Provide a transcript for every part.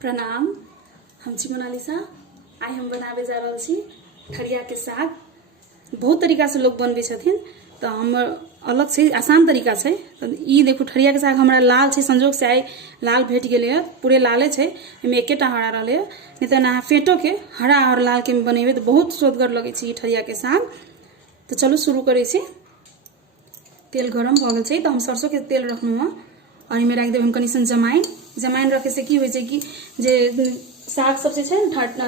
प्रणाम। हम छी मोनालिसा। आई हम बनाबे जा रहल छी ठरिया के साग। बहुत तरीका से लोग बनबे छथिन, तो हम अलग से आसान तरीका से। तो ई देखो ठरिया के साग हमरा लाल छे, संजोग से आई लाल भेट गेले है, पूरे लाले छे। एमे एकेटा हरा रहले, नहीं तो ना फेटो के हरा और लाल के बनेबे तो बहुत स्वादगर लगे छे ई ठरिया के साग। तो चलो शुरू करे छी। तेल गरम भ गेल छे, तो हम सरसों के तेल रखलू हँ और इमे राख देब हम कनी सन जमाइन। जमाइन रखे से की होय छे कि जे साग सब जे छे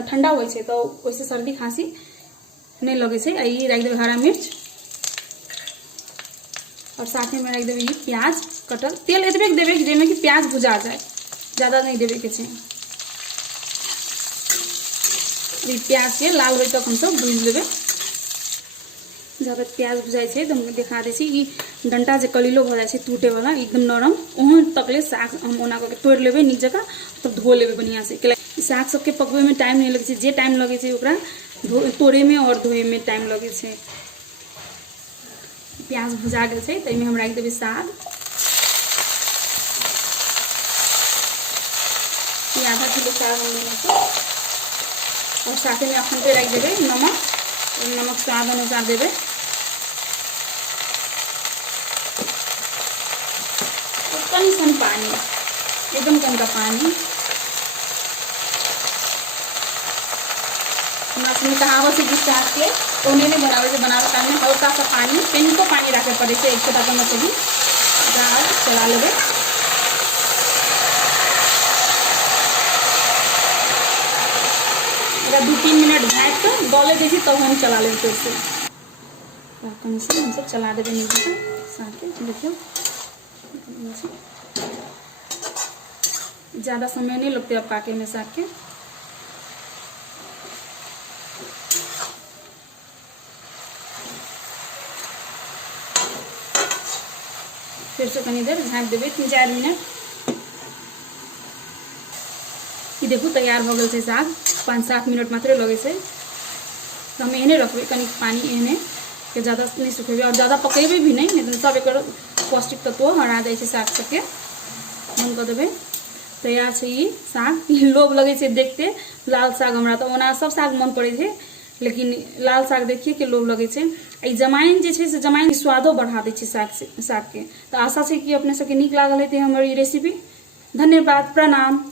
ठंडा होय छे, तो ओइसे सर्दी खांसी नहीं लगे छे। ई राख देब हरा मिर्च और साथे में राख देब ई प्याज कटल। तेल एतबे देबे जेमे कि प्याज भुजा जाए, ज्यादा नहीं देबे के छे। ई प्याज के लाल होय तक हम सब भून लेबे। जब प्याज भुजाई छे तो हम दिखा दे छी ई डंटा जे कलीलो भ जाय छे टूटे वाला एकदम नरम, ओहन तकले साग हम ओना करके तोड़ लेबे नीक जगह, तब धो लेबे बढ़िया से। साग सबके पकवे में टाइम नहीं लगे छे, जे टाइम लगे छे ओकरा तोड़े में और धोए में टाइम लगे छे। प्याज भुजा गेल छे, तइमे हम राख देबे साग। ई आधा किलो साग हम लेने छे और साथे में अखन पे राख देबे नमक। नमक स्वाद अनुसार देबे। कनी सन पानी, एकदम कम का पानी। हमरा सबने कहावत है कि साग के ओने नहीं बनावे से बनावे काल में हल्का सा पानी, पेनको पानी रखे पड़े छे। एक छोटा चम्मच भी दाल चला लेबे। अगर 2-3 मिनट झाँक के गले दी थी तब हम चला लेते फिर से। कम से हम सब चला देते नीचे साग के। देखियो ज़्यादा समय नहीं लगते अब पाके में साग के। फिर से कनी देर झाँक देवे 3-4 मिनट। ये देखो तैयार हो गए साग। 5-7 मिनट मात्र लगे से। तो हम एहने रखबे, कनी पानी एहने के ज़्यादा नहीं सुखेबे और ज़्यादा पकेबे भी नहीं तो सब एक पौष्टिक तत्व हरा जाए साग सबके। बंद कर देवे। तैयार छे ई साग। लोभ लगे छे देखते लाल साग। हमरा तो ओना सब साग मन पड़े छे, लेकिन लाल साग देखिए के लोभ लगे छे। ई जमाइन जे छे से जमाइन स्वादो बढ़ा दे छे साग के। तो आशा छे कि अपने सबके नीक लागल हेते हमर ई रेसिपी। धन्यवाद। प्रणाम।